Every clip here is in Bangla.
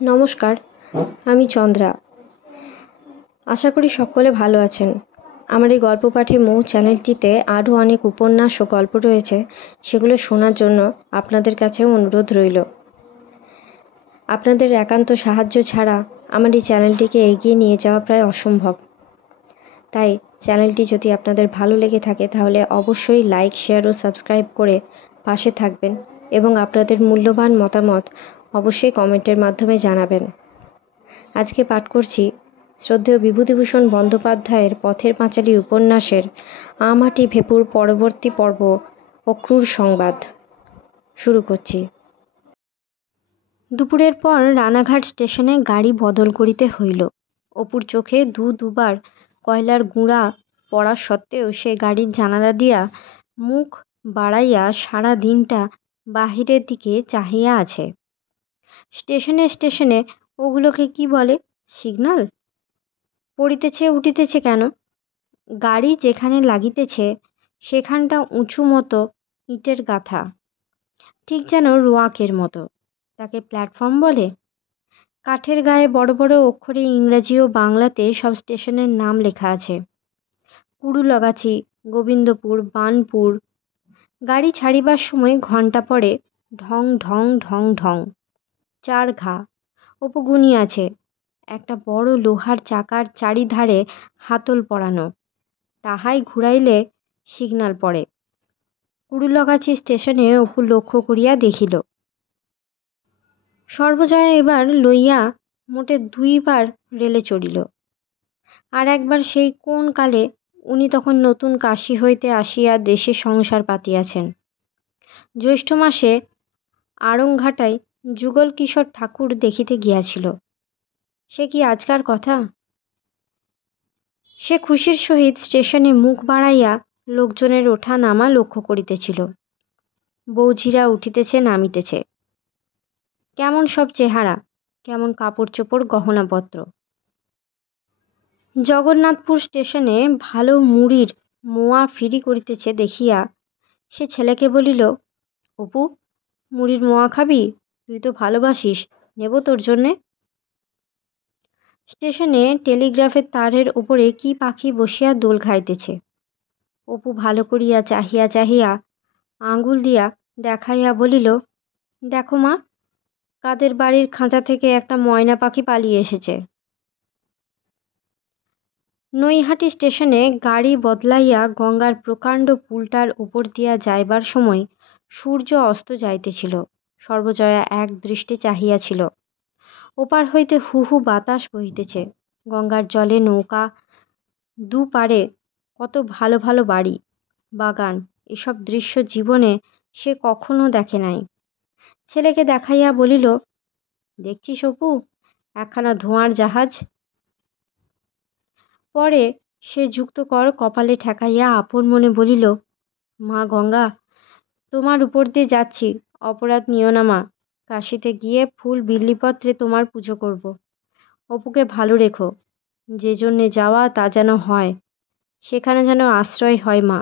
নমস্কার, আমি চন্দ্রা। আশা করি সকলে ভালো আছেন। আমার এই গল্প পাঠে মৌ চ্যানেলটিতে আরও অনেক উপন্যাস ও গল্প রয়েছে, সেগুলো শোনার জন্য আপনাদের কাছেও অনুরোধ রইল। আপনাদের একান্ত সাহায্য ছাড়া আমার এই চ্যানেলটিকে এগিয়ে নিয়ে যাওয়া প্রায় অসম্ভব। তাই চ্যানেলটি যদি আপনাদের ভালো লেগে থাকে তাহলে অবশ্যই লাইক, শেয়ার ও সাবস্ক্রাইব করে পাশে থাকবেন এবং আপনাদের মূল্যবান মতামত অবশ্যই কমেন্টের মাধ্যমে জানাবেন। আজকে পাঠ করছি শ্রদ্ধেয় বিভূতিভূষণ বন্দ্যোপাধ্যায়ের পথের পাঁচালী উপন্যাসের আমাটি ভেপুর পরবর্তী পর্ব ও ক্রূর সংবাদ। শুরু করছি। দুপুরের পর রানাঘাট স্টেশনে গাড়ি বদল করিতে হইল। অপুর চোখে দুবার কয়লার গুঁড়া পড়া সত্ত্বেও সে গাড়ির জানালা দিয়া মুখ বাড়াইয়া সারা দিনটা বাহিরের দিকে চাহিয়া আছে। স্টেশনে স্টেশনে ওগুলোকে কি বলে? সিগনাল পড়িতেছে উঠিতেছে কেন? গাড়ি যেখানে লাগিতেছে সেখানটা উঁচু মতো ইটের গাঁথা, ঠিক যেন রোয়াকের মতো। তাকে প্ল্যাটফর্ম বলে? কাঠের গায়ে বড় বড় অক্ষরে ইংরাজি ও বাংলাতে সব স্টেশনের নাম লেখা আছে। কুড়ুলগাছি, গোবিন্দপুর, বানপুর। গাড়ি ছাড়িবার সময় ঘণ্টা পড়ে ঢং ঢং ঢং ঢং। 4 ঘা। অপু গুনিয়াছে। একটা বড় লোহার চাকার চারিধারে হাতল পরানো, তাহাই ঘুরাইলে সিগনাল পড়ে। কুড়ুলগাছি স্টেশনে অপু লক্ষ্য করিয়া দেখিল, সর্বজয়া এবার লইয়া মোটে 2 বার রেলে চড়িল। আর একবার সেই কোন কালে উনি তখন নতুন কাশী হইতে আসিয়া দেশে সংসার পাতিয়াছেন। জ্যৈষ্ঠ মাসে আড়ংঘাটায় যুগল কিশোর ঠাকুর দেখিতে গিয়াছিল। সে কি আজকার কথা? সে খুশির সহিত স্টেশনে মুখ বাড়াইয়া লোকজনের ওঠা নামা লক্ষ্য করিতেছিল। বৌঝিরা উঠিতেছে নামিতেছে। কেমন সব চেহারা, কেমন কাপড় চোপড়, গহনাপত্র। জগন্নাথপুর স্টেশনে ভালো মুড়ির মোয়া ফিরি করিতেছে দেখিয়া সে ছেলেকে বলিল, অপু, মুড়ির মোয়া খাবি? তুই তো ভালোবাসিস, নেব তোর জন্যে। স্টেশনে টেলিগ্রাফের তারের উপরে কি পাখি বসিয়া দোল খাইতেছে। অপু ভালো করিয়া চাহিয়া চাহিয়া আঙুল দিয়া দেখাইয়া বলিল, দেখো মা, কাদের বাড়ির খাঁচা থেকে একটা ময়না পাখি পালিয়ে এসেছে। নৈহাটি স্টেশনে গাড়ি বদলাইয়া গঙ্গার প্রকাণ্ড পুলটার উপর দিয়া যাইবার সময় সূর্য অস্ত যাইতেছিল। সর্বজয়া এক দৃষ্টে চাহিয়াছিল। ওপার হইতে হু হু বাতাস বহিতেছে। গঙ্গার জলে নৌকা, দুপারে কত ভালো ভালো বাড়ি, বাগান। এসব দৃশ্য জীবনে সে কখনো দেখে নাই। ছেলেকে দেখাইয়া বলিল, দেখছিস অপু, একখানা ধোঁয়ার জাহাজ। পরে সে যুক্ত কর কপালে ঠেকাইয়া আপন মনে বলিল, মা গঙ্গা, তোমার উপর দিয়ে যাচ্ছি, অপরাধ নিও না মা। কাশিতে গিয়ে ফুল বিল্লিপত্রে তোমার পুজো করব। অপুকে ভালো রেখো। যে জন্যে যাওয়া তা যেন হয়, সেখানে যেন আশ্রয় হয় মা।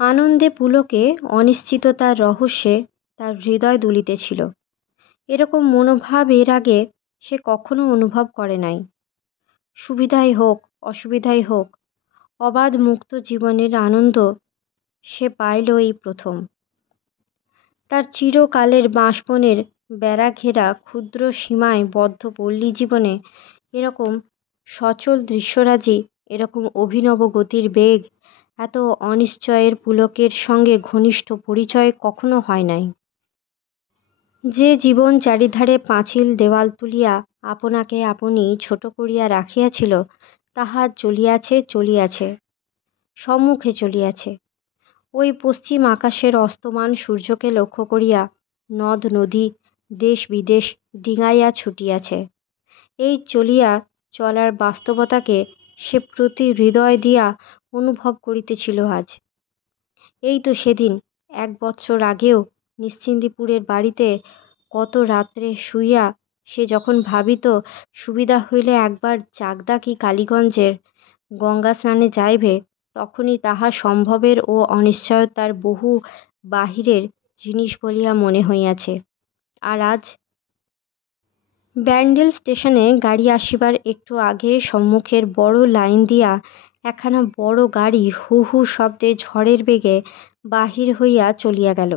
আনন্দে পুলকে অনিশ্চিততার রহস্যে তার হৃদয় দুলিতেছিল। এরকম মনোভাব এর আগে সে কখনো অনুভব করে নাই। সুবিধাই হোক অসুবিধাই হোক, অবাধ মুক্ত জীবনের আনন্দ সে পাইল এই প্রথম। তার চিরকালের বাঁশবনের বেড়া ঘেরা ক্ষুদ্র সীমায় বদ্ধ পল্লী জীবনে এরকম সচল দৃশ্যরাজি, এরকম অভিনব গতির বেগ, এত অনিশ্চয়ের পুলকের সঙ্গে ঘনিষ্ঠ পরিচয় কখনো হয় নাই। যে জীবন চারিধারে পাঁচিল দেওয়াল তুলিয়া আপনাকে আপনি ছোট করিয়া রাখিয়াছিল, তাহা চলিয়াছে চলিয়াছে, সম্মুখে চলিয়াছে। ওই পশ্চিম আকাশের অস্তমান সূর্যকে লক্ষ্য করিয়া নদ নদী, দেশ বিদেশ ডিঙাইয়া ছুটিয়াছে। এই চলিয়া চলার বাস্তবতাকে সে প্রতি হৃদয় দিয়া অনুভব করিতেছিল আজ। এই তো সেদিন 1 বৎসর আগেও নিশ্চিন্দিপুরের বাড়িতে কত রাত্রে শুইয়া সে যখন ভাবিত সুবিধা হইলে একবার চাকদা কি কালীগঞ্জের গঙ্গা স্নানে যাইবে, তখনই তাহা সম্ভবের ও অনিশ্চয়তার বহু বাহিরের জিনিস বলিয়া মনে হইয়াছে। আর আজ ব্যান্ডেল স্টেশনে গাড়ি আসিবার একটু আগে সম্মুখের বড় লাইন দিয়া একখানা বড় গাড়ি হু হু শব্দে ঝড়ের বেগে বাহির হইয়া চলিয়া গেল।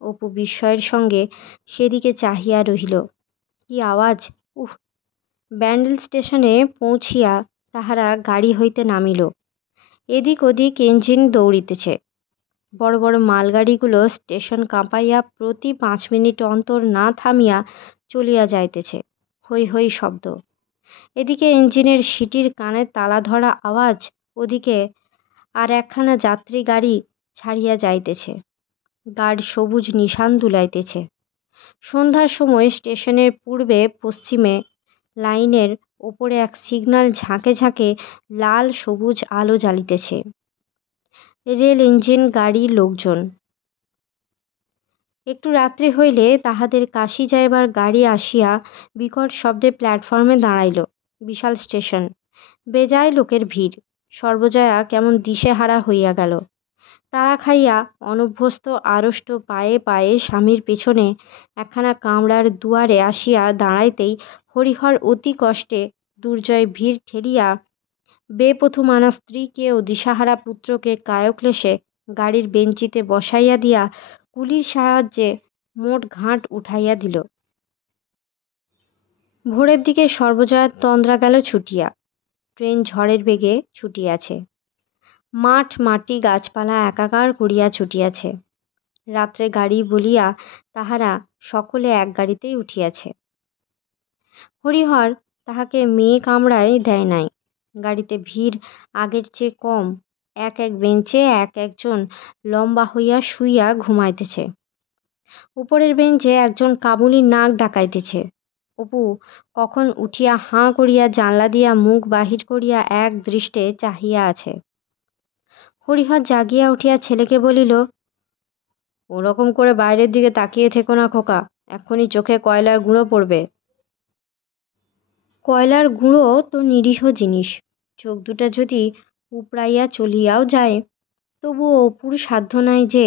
অপু বিস্ময়ের সঙ্গে সেদিকে চাহিয়া রহিল। কি আওয়াজ! উহ! ব্যান্ডেল স্টেশনে পৌঁছিয়া তাহারা গাড়ি হইতে নামিল। এদিক ওদিক ইঞ্জিন দৌড়িতেছে। বড় বড় মালগাড়িগুলো স্টেশন কাঁপাইয়া প্রতি 5 মিনিট অন্তর না থামিয়া চলিয়া যাইতেছে। হৈ হৈ শব্দ। এদিকে ইঞ্জিনের সিটির কানে তালা ধরা আওয়াজ, ওদিকে আর একখানা যাত্রী গাড়ি ছাড়িয়া যাইতেছে। গার্ড সবুজ নিশান দুলাইতেছে। সন্ধ্যার সময় স্টেশনের পূর্বে পশ্চিমে লাইনের ওপরে এক সিগন্যাল ঝাঁকে ঝাঁকে লাল সবুজ আলো জ্বালিতেছে। রেল ইঞ্জিন, গাড়ি, লোকজন। একটু রাত্রি হইলে তাহাদের কাশি যাইবার গাড়ি আসিয়া বিকট শব্দে প্ল্যাটফর্মে দাঁড়াইল। বিশাল স্টেশন, বেজায় লোকের ভিড়। সর্বজয়া কেমন দিশেহারা হইয়া গেল। তাড়া খাইয়া অনভ্যস্ত আড়ষ্ট পায়ে পায়ে স্বামীর পেছনে একখানা কামরার দুয়ারে আসিয়া দাঁড়াইতেই হরিহর অতি কষ্টে দুর্জয় ভিড় ঠেলিয়া বেপথুমানা স্ত্রীকে ও দিশাহারা পুত্রকে কায়ক্লেশে গাড়ির বেঞ্চিতে বসাইয়া দিয়া কুলির সাহায্যে মোট ঘাট উঠাইয়া দিল। ভোরের দিকে সর্বজয়ার তন্দ্রা গেল ছুটিয়া। ট্রেন ঝড়ের বেগে ছুটিয়াছে। মাঠ মাটি গাছপালা একাকার করিয়া ছুটিয়াছে। রাত্রে গাড়ি বলিয়া তাহারা সকলে এক গাড়িতেই উঠিয়াছে। হরিহর তাহাকে মেয়ে কামরায় দেয় নাই। গাড়িতে ভিড় আগের চেয়ে কম। এক এক বেঞ্চে এক একজন লম্বা হইয়া শুইয়া ঘুমাইতেছে। উপরের বেঞ্চে একজন কাবুলির নাক ডাকাইতেছে। অপু কখন উঠিয়া হাঁ করিয়া জানলা দিয়া মুখ বাহির করিয়া এক দৃষ্টে চাহিয়া আছে। হরিহর জাগিয়া উঠিয়া ছেলেকে বলিল, ওরকম করে বাইরের দিকে তাকিয়ে থেকো না খোকা, এক্ষুনি চোখে কয়লার গুঁড়ো পড়বে। কয়লার গুঁড়ো তো নিরীহ জিনিস, চোখ দুটা যদি উপড়াইয়া চলিয়াও যায়, তবুও অপুর সাধ্য নাই যে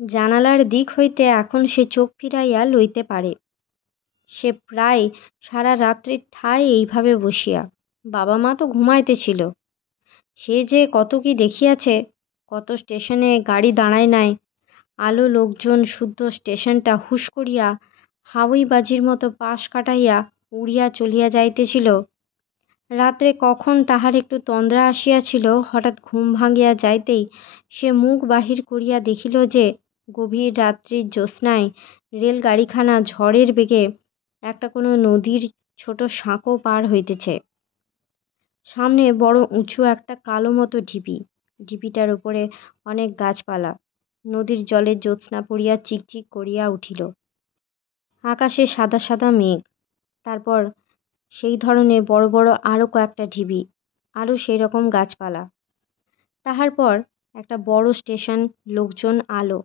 জানালার দিক হইতে এখন সে চোখ ফিরাইয়া লইতে পারে। সে প্রায় সারা রাত্রি ঠায় এইভাবে বসিয়া। বাবা মা তো ঘুমাইতেছিল। সে যে কত কি দেখিয়াছে, কত স্টেশনে গাড়ি দাঁড়ায় নাই, আলো লোকজন শুদ্ধ স্টেশনটা হুশ করিয়া হাউই বাজির মতো পাশ কাটাইয়া উড়িয়া চলিয়া যাইতেছিল। রাত্রে কখন তাহার একটু তন্দ্রা আসিয়াছিল, হঠাৎ ঘুম ভাঙিয়া যাইতেই সে মুখ বাহির করিয়া দেখিল যে গভীর রাত্রির জ্যোৎস্নায় রেলগাড়িখানা ঝড়ের বেগে একটা কোনো নদীর ছোট সাঁকো পার হইতেছে। সামনে বড় উঁচু একটা কালো মতো ঢিপি। ঢিপিটার উপরে অনেক গাছপালা। নদীর জলে জ্যোৎস্না পড়িয়া চিকচিক করিয়া উঠিল। আকাশে সাদা সাদা মেঘ। তারপর সেই ধরনের বড় বড় আরও কয়েকটা ঢিবি, আরও সেই রকম গাছপালা। তাহার পর একটা বড় স্টেশন, লোকজন, আলো।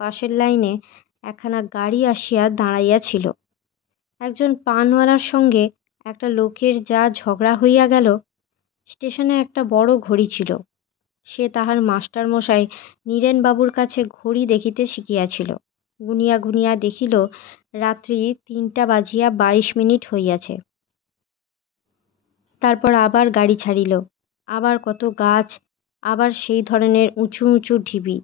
পাশের লাইনে একখানা গাড়ি আসিয়া দাঁড়াইয়াছিল। একজন পানওয়ালার সঙ্গে একটা লোকের যা ঝগড়া হইয়া গেল। স্টেশনে একটা বড় ঘড়ি ছিল। সে তাহার মাস্টার মশাই নীরেনবাবুর কাছে ঘড়ি দেখিতে শিখিয়াছিল। গুনিয়া গুনিয়া দেখিল রাত্রি 3টা বাজিয়া 22 মিনিট হইয়াছে। তারপর আবার গাড়ি ছাড়িল। আবার কত গাছ, আবার সেই ধরনের উঁচু উঁচু ঢিবি।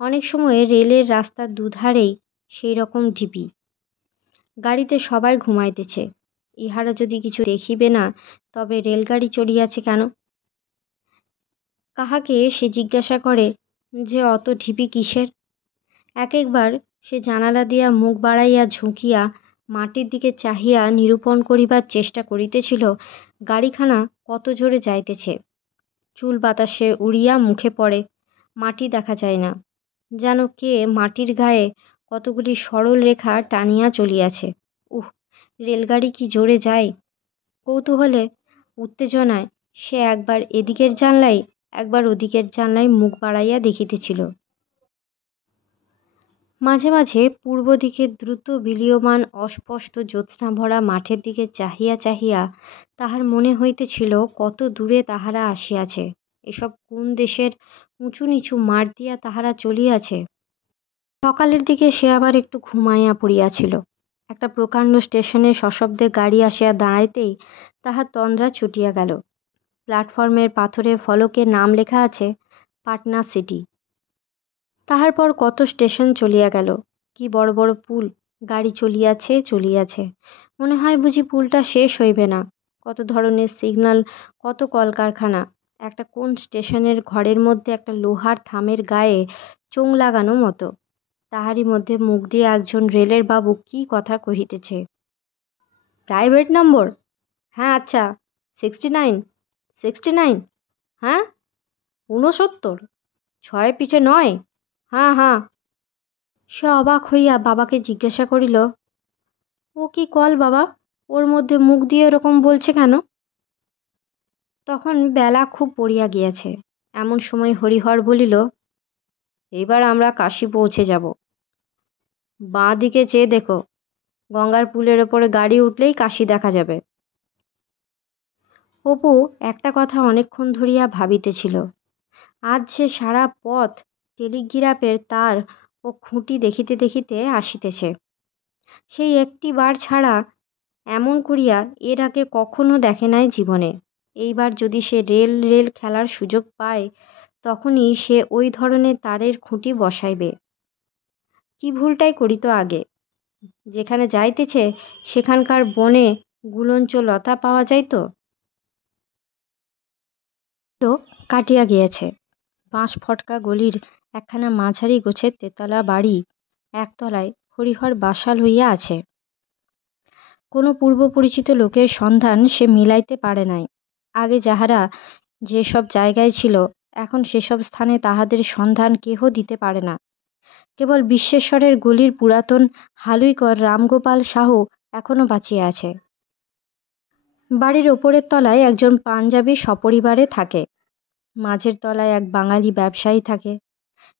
অনেক সময় রেলের রাস্তার দুধারেই সেই রকম ঢিবি। গাড়িতে সবাই ঘুমাইতেছে। ইহারা যদি কিছু দেখিবে না, তবে রেলগাড়ি চলিয়াছে কেন? কাহাকে সে জিজ্ঞাসা করে যে অত ঢিবি কিসের? এক একবার সে জানালা দিয়া মুখ বাড়াইয়া ঝুঁকিয়া মাটির দিকে চাহিয়া নিরূপণ করিবার চেষ্টা করিতেছিল গাড়িখানা কত জোরে যাইতেছে। চুল বাতাসে উড়িয়া মুখে পড়ে, মাটি দেখা যায় না, যেন কে মাটির গায়ে কতগুলি সরল রেখা টানিয়া চলিয়াছে। উহ, রেলগাড়ি কি জোরে যায়! কৌতূহলে, উত্তেজনায় সে একবার এদিকের জানলায় একবার ওদিকের জানলায় মুখ বাড়াইয়া দেখিতেছিল। মাঝে মাঝে পূর্ব দিকে দ্রুত বিলীয়মান অস্পষ্ট জ্যোৎস্না ভরা মাঠের দিকে চাহিয়া চাহিয়া তাহার মনে হইতেছিল কত দূরে তাহারা আসিয়াছে, এসব কোন দেশের উঁচু নিচু মাঠ দিয়া তাহারা চলিয়াছে। সকালের দিকে সে আবার একটু ঘুমাইয়া পড়িয়াছিল। একটা প্রকাণ্ড স্টেশনে সশব্দে গাড়ি আসিয়া দাঁড়াইতেই তাহার তন্দ্রা ছুটিয়া গেল। প্ল্যাটফর্মের পাথরের ফলকে নাম লেখা আছে পাটনা সিটি। তাহার পর কত স্টেশন চলিয়া গেল, কি বড় বড় পুল, গাড়ি চলিয়াছে চলিয়াছে, মনে হয় বুঝি পুলটা শেষ হইবে না। কত ধরনের সিগন্যাল, কত কলকারখানা, একটা কোন স্টেশনের ঘরের মধ্যে একটা লোহার থামের গায়ে চোং লাগানো মতো। তাহারই মধ্যে মুখ দিয়ে একজন রেলের বাবু কি কথা কহিতেছে। প্রাইভেট নম্বর? হ্যাঁ, আচ্ছা, 69, 69, হ্যাঁ, 69, 6 পিঠে 9, হ্যাঁ হ্যাঁ। সে অবাক হইয়া বাবাকে জিজ্ঞাসা করিল, ও কি কল বাবা, ওর মধ্যে মুখ দিয়ে এরকম বলছে কেন? তখন বেলা খুব পড়িয়া গিয়াছে। এমন সময় হরিহর বলিল, এইবার আমরা কাশী পৌঁছে যাব। বাঁ দিকে চেয়ে দেখো, গঙ্গার পুলের ওপরে গাড়ি উঠলেই কাশী দেখা যাবে। অপু একটা কথা অনেকক্ষণ ধরিয়া ভাবিতেছিল। আজ সে সারা পথ টেলিগ্রাফের তার ও খুঁটি দেখিতে দেখিতে আসিতেছে। সেই একটি বার ছাড়া এমন করিয়া এর আগে কখনো দেখে নাই জীবনে। এইবার যদি সে রেল রেল খেলার সুযোগ পায়, তখনই সে ওই ধরনের তারের খুঁটি বসাইবে। কি ভুলটাই করিত আগে। যেখানে যাইতেছে সেখানকার বনে গুলঞ্চ লতা পাওয়া যাইত। তো কাটিয়া গিয়েছে। বাঁশ ফটকা গলির একখানা মাঝারি গোছের তেতলা বাড়ি একতলায় হরিহর বাসা লইয়া আছে। কোনো পূর্ব পরিচিত লোকের সন্ধান সে মিলাইতে পারে নাই। আগে যাহারা যেসব জায়গায় ছিল, এখন সেসব স্থানে তাহাদের সন্ধান কেহ দিতে পারে না। কেবল বিশ্বেশ্বরের গলির পুরাতন হালুইকর রামগোপাল সাহু এখনো বাঁচিয়া আছে। বাড়ির ওপরের তলায় একজন পাঞ্জাবি সপরিবারে থাকে। মাঝের তলায় এক বাঙালি ব্যবসায়ী থাকে।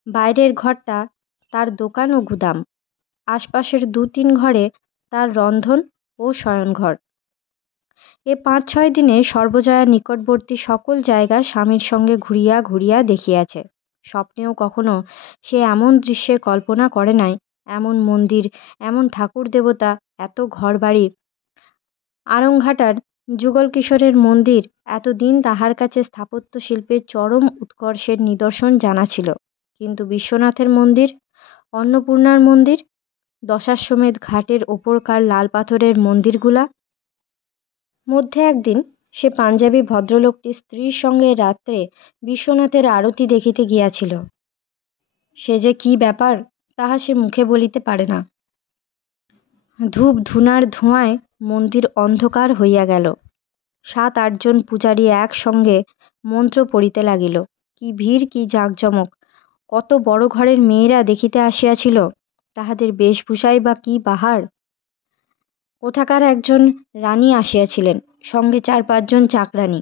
বাইরের ঘরটা তার দোকান ও গুদাম। আশপাশের 2-3 ঘরে তার রন্ধন ও শয়নঘর। এ 5-6 দিনে সর্বজয়া নিকটবর্তী সকল জায়গা স্বামীর সঙ্গে ঘুরিয়া ঘুরিয়া দেখিয়াছে। স্বপ্নেও কখনো সে এমন দৃশ্যের কল্পনা করে নাই, এমন মন্দির, এমন ঠাকুর দেবতা, এত ঘরবাড়ি। আরংঘাটার যুগলকিশোরের মন্দির এতদিন তাহার কাছে স্থাপত্য শিল্পের চরম উৎকর্ষের নিদর্শন জানা ছিল, কিন্তু বিশ্বনাথের মন্দির, অন্নপূর্ণার মন্দির, দশাশ্বমেধ ঘাটের ওপরকার লাল পাথরের মন্দিরগুলা। মধ্যে একদিন সে পাঞ্জাবি ভদ্রলোকটি স্ত্রীর সঙ্গে রাত্রে বিশ্বনাথের আরতি দেখিতে গিয়াছিল। সে যে কি ব্যাপার তাহা সে মুখে বলিতে পারে না। ধূপ ধুনার ধোঁয়ায় মন্দির অন্ধকার হইয়া গেল। 7-8 জন পূজারী একসঙ্গে মন্ত্র পড়িতে লাগিল। কি ভিড়, কি জাঁকজমক! কত বড় ঘরের মেয়েরা দেখিতে আসিয়াছিল, তাহাদের বেশভূষাই বা কি বাহার! কোথাকার একজন রানী আসিয়াছিলেন, সঙ্গে 4-5 জন চাকরানী।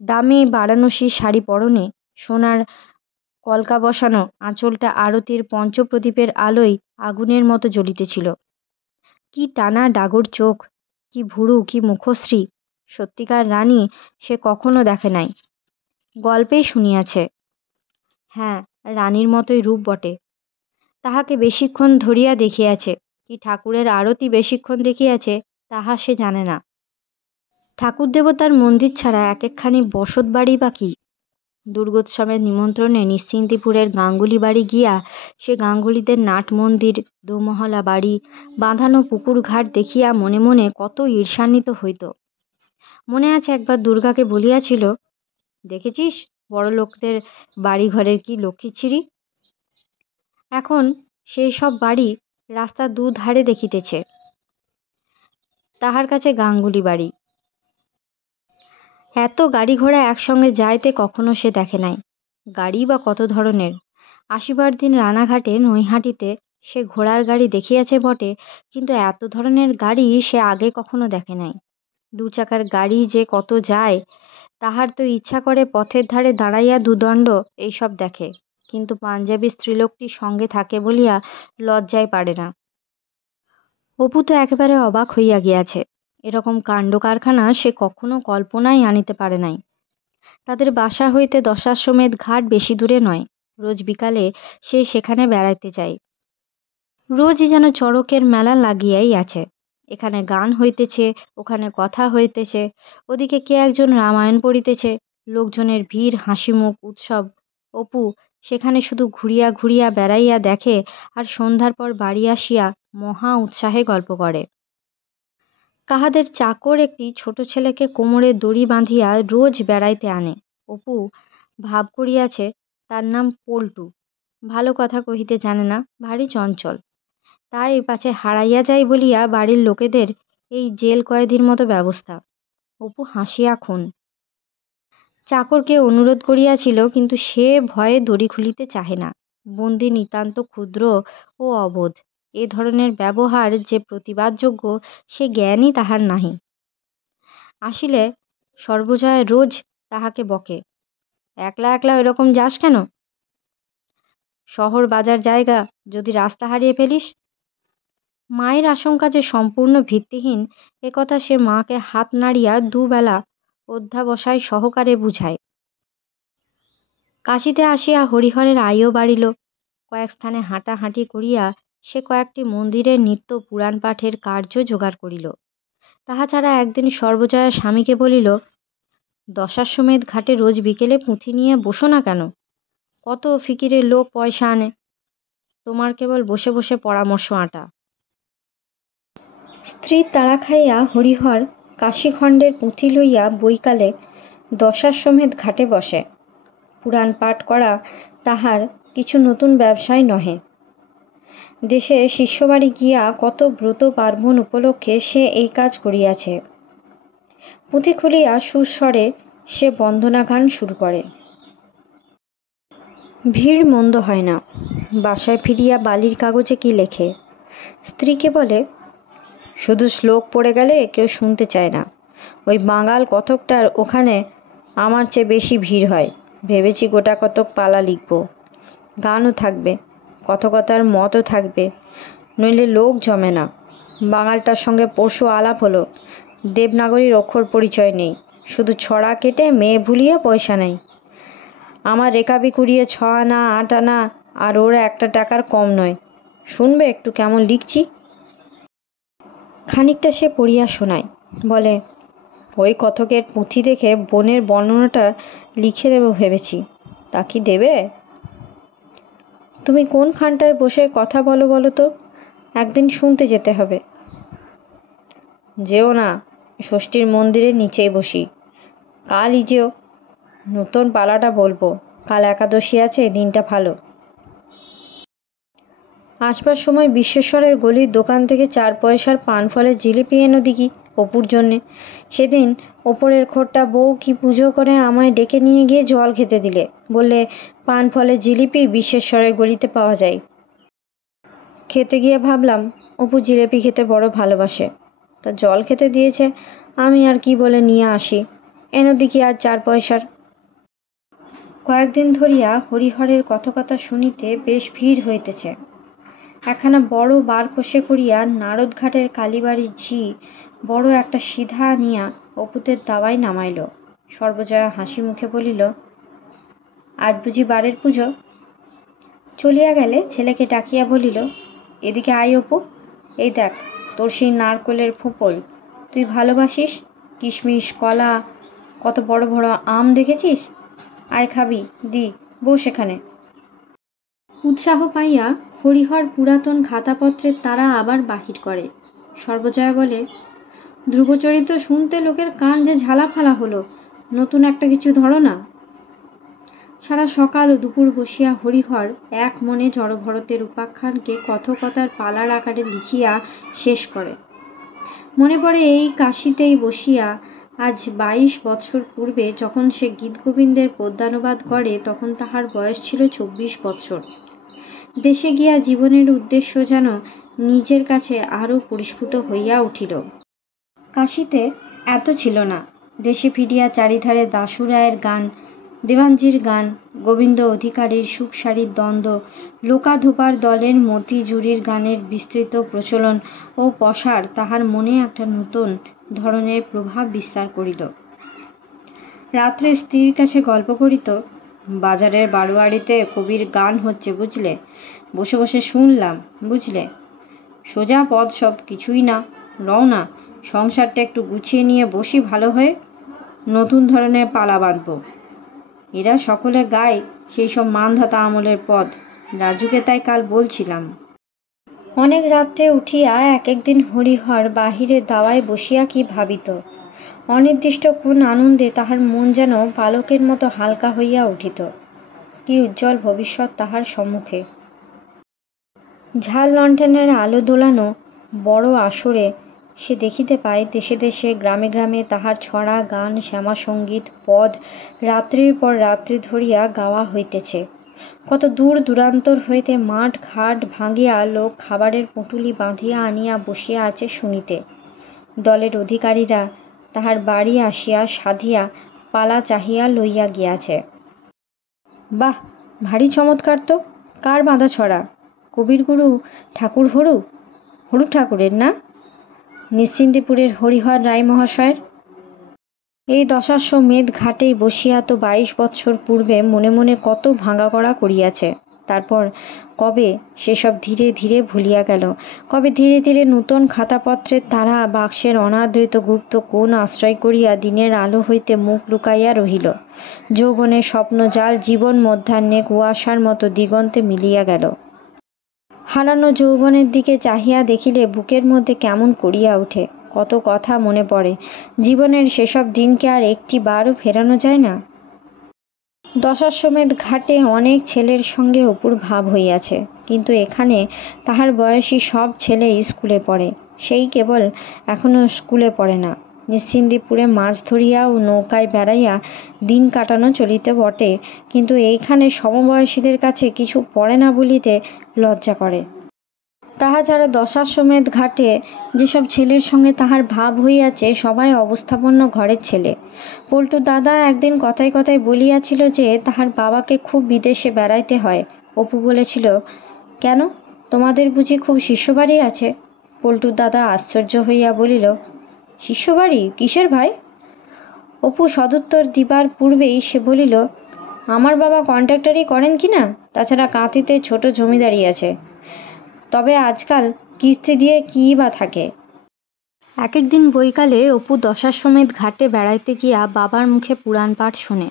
দামে বারাণসী শাড়ি পরনে, সোনার কলকা বসানো আঁচলটা আরতির পঞ্চপ্রদীপের আলোয় আগুনের মতো জ্বলিতেছিল। কি টানা ডাগর চোখ, কি ভুরু, কি মুখশ্রী! সত্যিকার রানী সে কখনো দেখে নাই, গল্পেই শুনিয়াছে। হ্যাঁ, রানীর মতোই রূপ বটে। তাহাকে বেশিক্ষণ ধরিয়া দেখিয়াছে, কি ঠাকুরের আরতি বেশিক্ষণ দেখিয়াছে তাহা সে জানে না। ঠাকুর দেবতার মন্দির ছাড়া এক একখানি বসত বাড়ি বা কি! দুর্গোৎসবের নিমন্ত্রণে নিশ্চিন্তিপুরের গাঙ্গুলি বাড়ি গিয়া সে গাঙ্গুলিদের নাট মন্দির, দোমহলা বাড়ি, বাঁধানো পুকুর ঘাট দেখিয়া মনে মনে কত ঈর্ষান্বিত হইত। মনে আছে একবার দুর্গাকে বলিয়াছিল, দেখেছিস বড় লোকদের বাড়িঘরের কি লক্ষ্মীছিরি! এখন সেই সব বাড়ি রাস্তার দুধারে দেখিতেছে। তাহার কাছে গাঙ্গুলি বাড়ি। এত গাড়ি ঘোড়া একসঙ্গে যাইতে কখনো সে দেখে নাই। গাড়ি বা কত ধরনের! আসিবার দিন রানাঘাটে নৈহাটিতে সে ঘোড়ার গাড়ি দেখিয়াছে বটে, কিন্তু এত ধরনের গাড়ি সে আগে কখনো দেখে নাই। 2 চাকার গাড়ি যে কত যায়, তাহার তো ইচ্ছা করে পথের ধারে দাঁড়াইয়া দুদণ্ড এইসব দেখে, কিন্তু পাঞ্জাবি স্ত্রীলোকটি সঙ্গে থাকে বলিয়া লজ্জায় পারে না। অপু তো একেবারে অবাক হইয়া গিয়াছে। এরকম কাণ্ড কারখানা সে কখনো কল্পনাই আনিতে পারে নাই। তাদের বাসা হইতে দশাশ্বমেধ ঘাট বেশি দূরে নয়। রোজ বিকালে সে সেখানে বেড়াইতে যায়। রোজই যেন চড়কের মেলা লাগিয়াই আছে। এখানে গান হইতেছে, ওখানে কথা হইতেছে, ওদিকে কে একজন রামায়ণ পড়িতেছে, লোকজনের ভিড়, হাসিমুখ, উৎসব। অপু সেখানে শুধু ঘুরিয়া ঘুরিয়া বেড়াইয়া দেখে, আর সন্ধ্যার পর বাড়ি আসিয়া মহা উৎসাহে গল্প করে। কাহাদের চাকর একটি ছোট ছেলেকে কোমরে দড়ি বাঁধিয়া রোজ বেড়াইতে আনে। অপু ভাব করিয়াছে তার নাম পল্টু। ভালো কথা কহিতে জানে না, ভারী চঞ্চল। তাই পাছে হারাইয়া যায় বলিয়া বাড়ির লোকেদের এই জেল কয়েদির মতো ব্যবস্থা। অপু হাসিয়া খুন। চাকরকে অনুরোধ করিয়াছিল, কিন্তু সে ভয়ে দড়ি খুলিতে চাহে না। বন্দি নিতান্ত ক্ষুদ্র ও অবোধ। এ ধরনের ব্যবহার যে প্রতিবাদযোগ্য সে জ্ঞানই তাহার নাহি। আসিলে সর্বজয়া রোজ তাহাকে বকে, একলা একলা এরকম যাস কেন? শহর বাজার জায়গা, যদি রাস্তা হারিয়ে ফেলিস। মায়ের আশঙ্কা যে সম্পূর্ণ ভিত্তিহীন একথা সে মাকে হাত নাড়িয়া দুবেলা অধ্যাবসায় সহকারে বুঝায়। কাশীতে আসিয়া হরিহরের আয়ও বাড়িল। কয়েক স্থানে হাঁটাহাঁটি করিয়া সে কয়েকটি মন্দিরের নিত্য পুরাণ পাঠের কার্য জোগাড় করিল। তাহা ছাড়া একদিন সর্বজয়া স্বামীকে বলিল, দশাশ্বমেধ ঘাটে রোজ বিকেলে পুঁথি নিয়ে বসো না কেন? কত ফিকিরের লোক পয়সা আনে, তোমার কেবল বসে বসে পরামর্শ আঁটা। স্ত্রীর তাড়া খাইয়া হরিহর কাশীখণ্ডের পুঁথি লইয়া বৈকালে দশাশ্বমেধ ঘাটে বসে। পুরাণ পাঠ করা তাহার কিছু নতুন ব্যবসায় নহে। দেশে শিষ্যবাড়ি গিয়া কত ব্রত পার্বণ উপলক্ষে সে এই কাজ করিয়াছে। পুঁথি খুলিয়া সুস্বরে সে বন্দনা গান শুরু করে। ভিড় মন্দ হয় না। বাসায় ফিরিয়া বালির কাগজে কি লেখে। স্ত্রীকে বলে, শুধু শ্লোক পড়ে গেলে কেউ শুনতে চায় না। ওই বাঙাল কথকটার ওখানে আমার চেয়ে বেশি ভিড় হয়। ভেবেছি গোটা কতক পালা লিখব, গানও থাকবে, কথকতার মতও থাকবে, নইলে লোক জমে না। বাঙালটার সঙ্গে পরশু আলাপ হলো, দেবনাগরীর অক্ষর পরিচয় নেই, শুধু ছড়া কেটে মেয়ে ভুলিয়ে পয়সা নেই। আমার রেকাবি কুড়িয়ে 6 আনা 8 আনা, আর ওর একটা টাকার কম নয়। শুনবে একটু কেমন লিখছি? খানিকটা সে পড়িয়া শোনায়, বলে, ওই কথকের পুঁথি দেখে বনের বর্ণনাটা লিখে দেব ভেবেছি, তা কি দেবে? তুমি কোন খানটায় বসে কথা বলো বলো তো, একদিন শুনতে যেতে হবে। যেও না, ষষ্ঠীর মন্দিরের নিচেই বসি। কালই যেও, নতুন পালাটা বলবো। কাল একাদশী আছে, দিনটা ভালো। আসবার সময় বিশ্বেশ্বরের গলির দোকান থেকে 4 পয়সার পান ফলের জিলিপি এনো দিকি অপুর জন্যে। সেদিন ওপরের খোরটা বউ কি পুজো করে আমায় ডেকে নিয়ে গিয়ে জল খেতে দিলে, বললে পান ফলের জিলিপি বিশ্বেশ্বরের গলিতে পাওয়া যায়। খেতে গিয়ে ভাবলাম অপু জিলিপি খেতে বড় ভালোবাসে, তা জল খেতে দিয়েছে, আমি আর কি বলে নিয়ে আসি, এনো দিকি আজ 4 পয়সার। কয়েকদিন ধরিয়া হরিহরের কথকতা শুনিতে বেশ ভিড় হইতেছে। একখানা বড় বার কষে করিয়া নারদঘাটের কালীবাড়ির ঝি বড় একটা সিধা আনিয়া অপুতের দাওয়ায় নামাইল। সর্বজয়া হাসি মুখে বলিল, আজ বুঝি বারের পুজো? চলিয়া গেলে ছেলেকে ডাকিয়া বলিল, এদিকে আয় অপু, এই দেখ তোর সেই নারকোলের ফোঁপল, তুই ভালোবাসিস, কিশমিশ, কলা, কত বড় বড় আম দেখেছিস? আয় খাবি, দি, বস এখানে। উৎসাহ পাইয়া হরিহর পুরাতন খাতাপত্রের তারা আবার বাহির করে। সর্বজয়া বলে, ধ্রুবচরিত্র শুনতে লোকের কান যে ঝালাফালা হলো, নতুন একটা কিছু ধরো না। সারা সকাল ও দুপুর বসিয়া হরিহর এক মনে জড়ভরতের উপাখ্যানকে কথকতার পালার আকারে লিখিয়া শেষ করে। মনে পড়ে এই কাশীতেই বসিয়া আজ 22 বৎসর পূর্বে যখন সে গীতগোবিন্দের পদ্যানুবাদ করে, তখন তাহার বয়স ছিল 24 বৎসর। দেশে গিয়া জীবনের উদ্দেশ্য যেন নিজের কাছে আরও পরিস্ফুট হইয়া উঠিল। কাশীতে এত ছিল না। দেশে ফিরিয়া চারিধারে দাশু রায়ের গান, দেবাঞ্জির গান, গোবিন্দ অধিকারীর সুখসারির দ্বন্দ্ব, লোকাধোপার দলের মতিজুরির গানের বিস্তৃত প্রচলন ও প্রসার তাহার মনে একটা নতুন ধরনের প্রভাব বিস্তার করিল। রাত্রে স্ত্রীর কাছে গল্প করিত, বাজারের বারোয়ারিতে কবির গান হচ্ছে বুঝলে, বসে বসে শুনলাম বুঝলে, সোজা পথ সব কিছুই না। লও না, সংসারটা একটু গুছিয়ে নিয়ে বসি ভালো হয়ে, নতুন ধরনের পালা বাঁধব। এরা সকলে গায়ে সেই সব মানধাতা আমলের পদ। রাজুকে তাই কাল বলছিলাম। অনেক রাত্রে উঠিয়া এক একদিন হরিহর বাহিরে দাওয়ায় বসিয়া কি ভাবিত। অনির্দিষ্টক্ষণ আনন্দে তাহার মন যেন পালকের মতো হালকা হইয়া উঠিত। কি উজ্জ্বল ভবিষ্যৎ তাহার সম্মুখে। ঝাল লণ্ঠনের আলো দোলানো বড় আসরে সে দেখিতে পায় দেশে দেশে গ্রামে গ্রামে তাহার ছড়া গান শ্যামাসঙ্গীত পদ রাত্রির পর রাত্রি ধরিয়া গাওয়া হইতেছে। কত দূর দূরান্তর হইতে মাঠ ঘাট ভাঙিয়া লোক খাবারের পুঁটুলি বাঁধিয়া আনিয়া বসিয়া আছে শুনিতে। দলের অধিকারীরা তাহার বাড়ি আসিয়া সাধিয়া পালা চাহিয়া লইয়া গিয়াছে। বাহ, ভারী চমৎকার তো! কার বাঁধা ছড়া? কবিরগুরু ঠাকুর হরু ঠাকুরের না? নিশ্চিন্দিপুরের হরিহর রায় মহাশয়ের। এই দশাশ্বমেধ ঘাটেই বসিয়া তো 22 বৎসর পূর্বে মনে মনে কত ভাঙাগড়া করিয়াছে। তারপর কবে সেসব ধীরে ধীরে ভুলিয়া গেল, কবে ধীরে ধীরে নূতন খাতাপত্রের তারা বাক্সের অনাদৃত গুপ্ত কোণ আশ্রয় করিয়া দিনের আলো হইতে মুখ লুকাইয়া রহিল। যৌবনের স্বপ্নজাল জীবন মধ্যাহ্নে কুয়াশার মতো দিগন্তে মিলিয়া গেল। হারানো যৌবনের দিকে চাহিয়া দেখিলে বুকের মধ্যে কেমন করিয়া ওঠে। কত কথা মনে পড়ে। জীবনের সেসব দিনকে আর একটি বারও ফেরানো যায় না। দশাশ্বমেধ ঘাটে অনেক ছেলের সঙ্গে অপুর ভাব হইয়াছে, কিন্তু এখানে তাহার বয়সী সব ছেলে স্কুলে পড়ে, সেই কেবল এখনো স্কুলে পড়ে না। নিশ্চিন্দিপুরে মাছ ধরিয়া ও নৌকায় বেড়াইয়া দিন কাটানো চলিতে বটে, কিন্তু এইখানে সমবয়সীদের কাছে কিছু পড়ে না বলিতে লজ্জা করে। তাহা ছাড়া দশাশ্বমেধ ঘাটে যেসব ছেলের সঙ্গে তাহার ভাব হইয়াছে সবাই অবস্থাপন্ন ঘরের ছেলে। পল্টুর দাদা একদিন কথায় কথায় বলিয়াছিল যে তাহার বাবাকে খুব বিদেশে বেড়াইতে হয়। অপু বলেছিল, কেন, তোমাদের বুঝি খুব শিষ্যবাড়ি আছে? পল্টুর দাদা আশ্চর্য হইয়া বলিল, শিষ্যবাড়ি কিসের ভাই? অপু সদুত্তর দিবার পূর্বেই সে বলিল, আমার বাবা কন্ট্রাক্টরি করেন কি না, তাছাড়া কাঁথিতে ছোট জমিদারি আছে, তবে আজকাল কিস্তি দিয়ে কী বা থাকে। এক একদিন বৈকালে অপু দশাশ্বমেধ ঘাটে বেড়াইতে গিয়া বাবার মুখে পুরাণ পাঠ শোনে।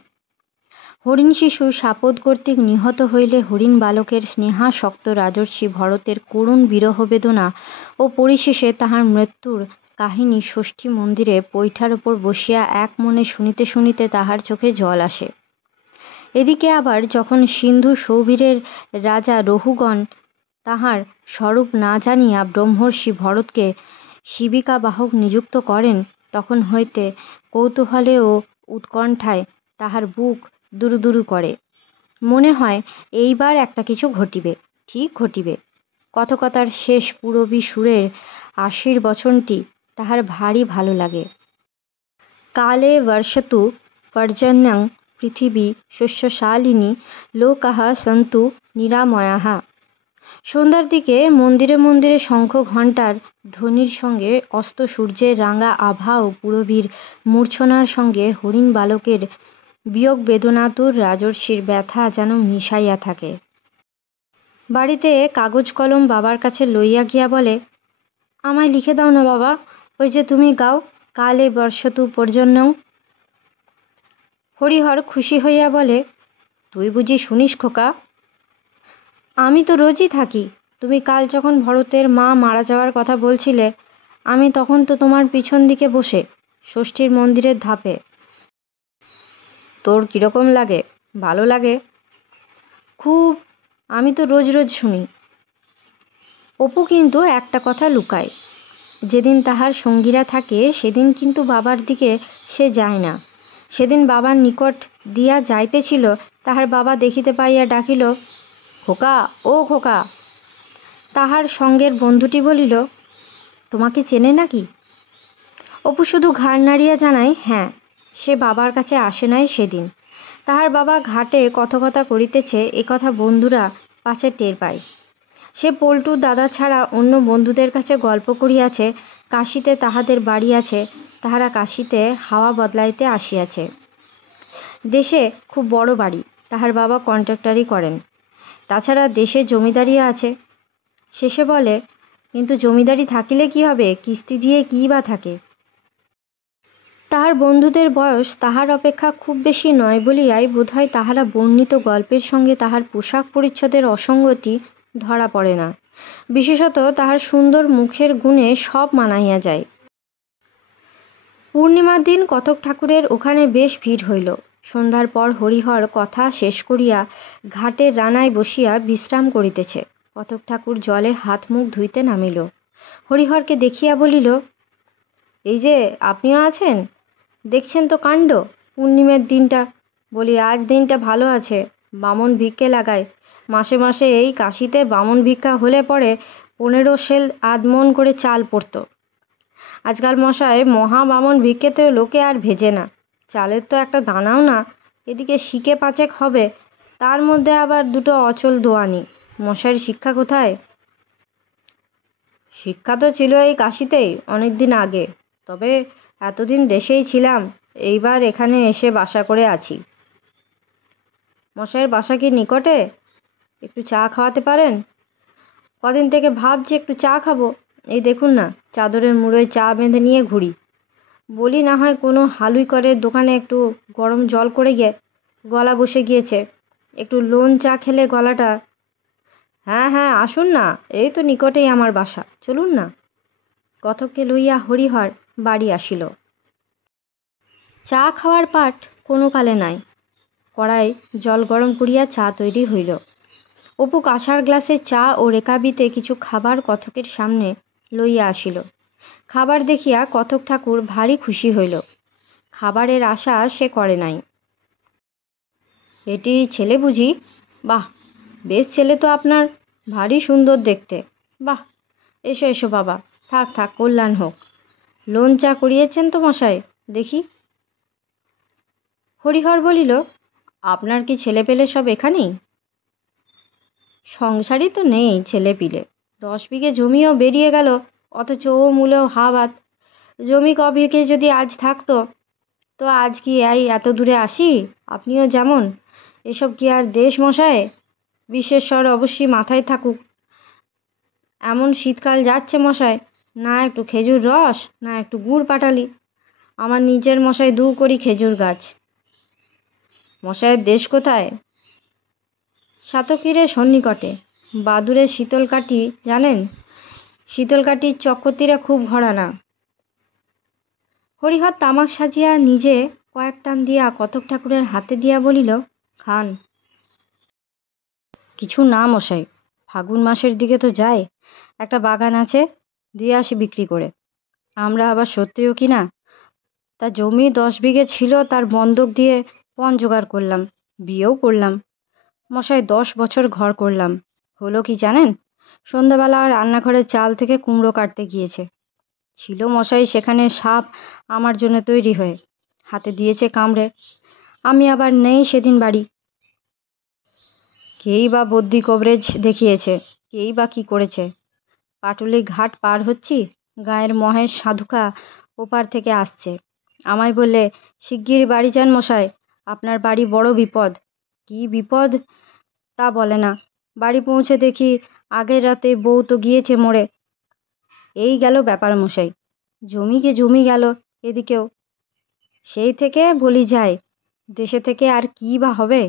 হরিণ শিশু শাপদ কর্তৃক নিহত হইলে হরিণ বালকের স্নেহাসক্ত রাজর্ষি ভরতের করুণ বিরহ বেদনা ও পরিশেষে তাহার মৃত্যুর কাহিনী ষষ্ঠী মন্দিরে পৈঠার ওপর বসিয়া এক মনে শুনিতে শুনিতে তাহার চোখে জল আসে। এদিকে আবার যখন সিন্ধু সৌবীরের রাজা রহুগণ তাহার স্বরূপ না জানিয়া ব্রহ্মর্ষি ভরতকে শিবিকাবাহক নিযুক্ত করেন, তখন হইতে কৌতূহলে ও উৎকণ্ঠায় তাহার বুক দুরুদুরু করে। মনে হয় এইবার একটা কিছু ঘটিবে, ঠিক ঘটিবে। কথকতার শেষ পূরবী সুরের আশীর্বচনটি তাহার ভারী ভালো লাগে। কালে বর্ষতু পর্জন্যং পৃথিবী শস্যশালিনী লোকাঃ সন্তু নিরাময়াঃ। সন্ধ্যার দিকে মন্দিরে মন্দিরে শঙ্খ ঘণ্টার ধ্বনির সঙ্গে অস্ত সূর্যের রাঙা আভা ও পূরবীর মূর্ছনার সঙ্গে হরিণ বালকের বিয়োগ বেদনাতুর রাজর্ষির ব্যথা যেন মিশাইয়া থাকে। বাড়িতে কাগজ কলম বাবার কাছে লইয়া গিয়া বলে, আমায় লিখে দাও না বাবা, ওই যে তুমি গাও কালে বর্ষতু পর্জন্যং। হরিহর খুশি হইয়া বলে, তুই বুঝি শুনিস খোকা? আমি তো রোজই থাকি। তুমি কাল যখন ভরতের মা মারা যাওয়ার কথা বলছিলে, আমি তখন তো তোমার পিছন দিকে বসে ষষ্ঠীর মন্দিরের ধাপে। তোর কীরকম লাগে? ভালো লাগে? খুব। আমি তো রোজ রোজ শুনি। অপু কিন্তু একটা কথা লুকায়, যেদিন তাহার সঙ্গীরা থাকে সেদিন কিন্তু বাবার দিকে সে যায় না। সেদিন বাবার নিকট দিয়া যাইতেছিল, তাহার বাবা দেখিতে পাইয়া ডাকিল, খোকা, ও খোকা। তাহার সঙ্গের বন্ধুটি বলিল, তোমাকে চেনে নাকি? অপু শুধু ঘাড় নাড়িয়া জানায়, হ্যাঁ, সে বাবার কাছে আসে নাই সেদিন। তাহার বাবা ঘাটে কথকতা করিতেছে এ কথা বন্ধুরা পাছে টের পায়। সে পল্টুর দাদা ছাড়া অন্য বন্ধুদের কাছে গল্প করিয়াছে কাশীতে তাহাদের বাড়ি আছে, তাহারা কাশীতে হাওয়া বদলাইতে আসিয়াছে। দেশে খুব বড় বাড়ি, তাহার বাবা কন্ট্রাক্টরি করেন, তাছাড়া দেশে জমিদারিও আছে। শেষে বলে, কিন্তু জমিদারি থাকিলে কি হবে, কিস্তি দিয়ে কী বা থাকে। তাহার বন্ধুদের বয়স তাহার অপেক্ষা খুব বেশি নয় বলিয়াই বোধহয় তাহারা বর্ণিত গল্পের সঙ্গে তাহার পোশাক পরিচ্ছদের অসঙ্গতি ধরা পড়ে না। বিশেষত তাহার সুন্দর মুখের গুণে সব মানাইয়া যায়। পূর্ণিমার দিন কতক ঠাকুরের ওখানে বেশ ভিড় হইল। সন্ধ্যার পর হরিহর কথা শেষ করিয়া ঘাটের রানায় বসিয়া বিশ্রাম করিতেছে। কতক ঠাকুর জলে হাত মুখ ধুইতে নামিল। হরিহরকে দেখিয়া বলিল, এই যে আপনিও আছেন, দেখছেন তো কাণ্ড। পূর্ণিমের দিনটা, বলি আজ দিনটা ভালো আছে, বামন ভিক্ষে লাগায়। মাসে মাসে এই কাশিতে বামন ভিক্ষা হলে পরে 15 সেল আধমন করে চাল পড়ত। আজকাল মশাই মহা বামন ভিক্ষেতে লোকে আর ভেজে না, চালের তো একটা দানাও না। এদিকে শিকে 5 হবে, তার মধ্যে আবার 2 অচল দোয়ানি। মশাইয়ের শিক্ষা কোথায়? শিক্ষা তো ছিল এই কাশিতেই অনেক দিন আগে, তবে এতদিন দেশেই ছিলাম, এইবার এখানে এসে বাসা করে আছি। মশাইয়ের বাসা কি নিকটে? একটু চা খাওয়াতে পারেন? কদিন থেকে ভাবছি একটু চা খাবো। এই দেখুন না, চাদরের মুড়োয় চা বেঁধে নিয়ে ঘুরি। বলি না হয় কোনো হালুইকরের দোকানে একটু গরম জল করে গিয়ে গলা বসে গিয়েছে, একটু লোন চা খেলে গলাটা। হ্যাঁ হ্যাঁ, আসুন না, এই তো নিকটেই আমার বাসা, চলুন না। কথককে লইয়া হরিহর বাড়ি আসিল। চা খাওয়ার পাট কোনো কালে নাই। কড়াই জল গরম করিয়া চা তৈরি হইল। অপু কাঁসার গ্লাসে চা ও রেকাবিতে কিছু খাবার কথকের সামনে লইয়া আসিল। খাবার দেখিয়া কথক ঠাকুর ভারী খুশি হইল। খাবারের আশা সে করে নাই। এটি ছেলে বুঝি? বাহ, বেশ ছেলে তো আপনার, ভারী সুন্দর দেখতে। বাহ, এসো এসো বাবা, থাক থাক, কল্যাণ হোক। লোন চা করিয়েছেন তো মশাই, দেখি। হরিহর বলিল, আপনার কি ছেলে পেলে সব এখানেই? সংসারই তো নেই ছেলে পিলে, 10 বিঘে জমিও বেরিয়ে গেল, অথচ ও মূলেও হাবাত। জমি ক বিঘে যদি আজ থাকতো, তো আজ কি এই এত দূরে আসি? আপনিও যেমন, এসব কি আর দেশ মশায়? বিশ্বেশ্বর অবশ্যই মাথায় থাকুক। এমন শীতকাল যাচ্ছে মশাই, না একটু খেজুর রস, না একটু গুড় পাটালি। আমার নিজের মশাই 2 করি খেজুর গাছ। মশাইয়ের দেশ কোথায়? সাতক্ষীরের সন্নিকটে, বাদুড়ের শীতলকাঠি জানেন? শীতলকাঠির চক্কতিরা খুব ঘরানা। হরিহর তামাক সাজিয়া নিজে কয়েক টান দিয়া কথক ঠাকুরের হাতে দিয়া বলিল, খান। কিছু না মশাই, ফাগুন মাসের দিকে তো যায়, একটা বাগান আছে, দিয়ে আসি বিক্রি করে। আমরা আবার সত্যিও কি না, তা জমি 10 বিঘে ছিল, তার বন্ধক দিয়ে পণ জোগাড় করলাম, বিয়েও করলাম। মশাই 10 বছর ঘর করলাম, হলো কি জানেন? সন্ধ্যাবেলা রান্নাঘরের চাল থেকে কুমড়ো কাটতে গিয়েছে, ছিল মশাই সেখানে সাপ আমার জন্য তৈরি হয়ে, হাতে দিয়েছে কামড়ে। আমি আবার নেই সেদিন বাড়ি। কেই বা বদ্যি কবরেজ দেখিয়েছে, কেই বা কী করেছে। পাটুলি ঘাট পার হচ্ছি, গায়ের মহেশ সাধুকা ওপার থেকে আসছে, আমায় বললে, শিগগির বাড়ি যান মশাই, আপনার বাড়ি বড় বিপদ। কী বিপদ তা বলে না, বাড়ি পৌঁছে দেখি আগের রাতে বউ তো গিয়েছে মরে। এই গেল ব্যাপার মশাই, জমিকে জমি গেল এদিকেও। সেই থেকে বলি যাই, দেশে থেকে আর কী বা হবে?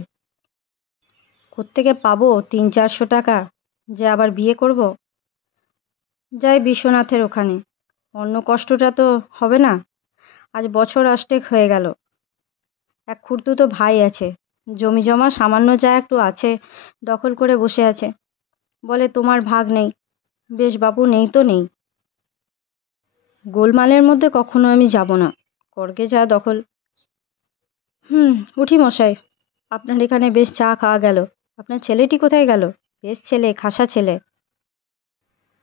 কোত্থেকে পাবো 300-400 টাকা, যে আবার বিয়ে করব? যাই বিশ্বনাথের ওখানে, অন্য কষ্টটা তো হবে না। আজ বছর 8 হয়ে গেল। এক খুড়তুতো ভাই আছে, জমি জমা সামান্য যা একটু আছে দখল করে বসে আছে, বলে তোমার ভাগ নেই। বেশ বাপু, নেই তো নেই। গোলমালের মধ্যে কখনো আমি যাব না, করগে যা দখল। উঠি মশাই, আপনার এখানে বেশ চা খাওয়া গেল। আপনার ছেলেটি কোথায় গেল? বেশ ছেলে, খাসা ছেলে।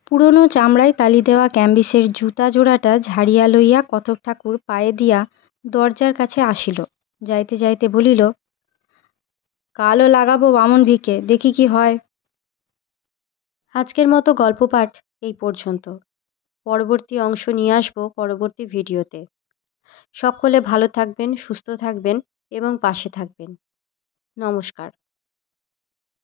পুরনো চামড়ায় তালি দেওয়া ক্যাম্বিসের জুতা জোড়াটা ঝাড়িয়া লইয়া কথক ঠাকুর পায়ে দিয়া দরজার কাছে আসিল। যাইতে যাইতে বলিল, কালও লাগাবো বামন ভিকে, দেখি কি হয়। আজকের মতো গল্প পাঠ এই পর্যন্ত। পরবর্তী অংশ নিয়ে আসবো পরবর্তী ভিডিওতে। সকলে ভালো থাকবেন, সুস্থ থাকবেন এবং পাশে থাকবেন। নমস্কার।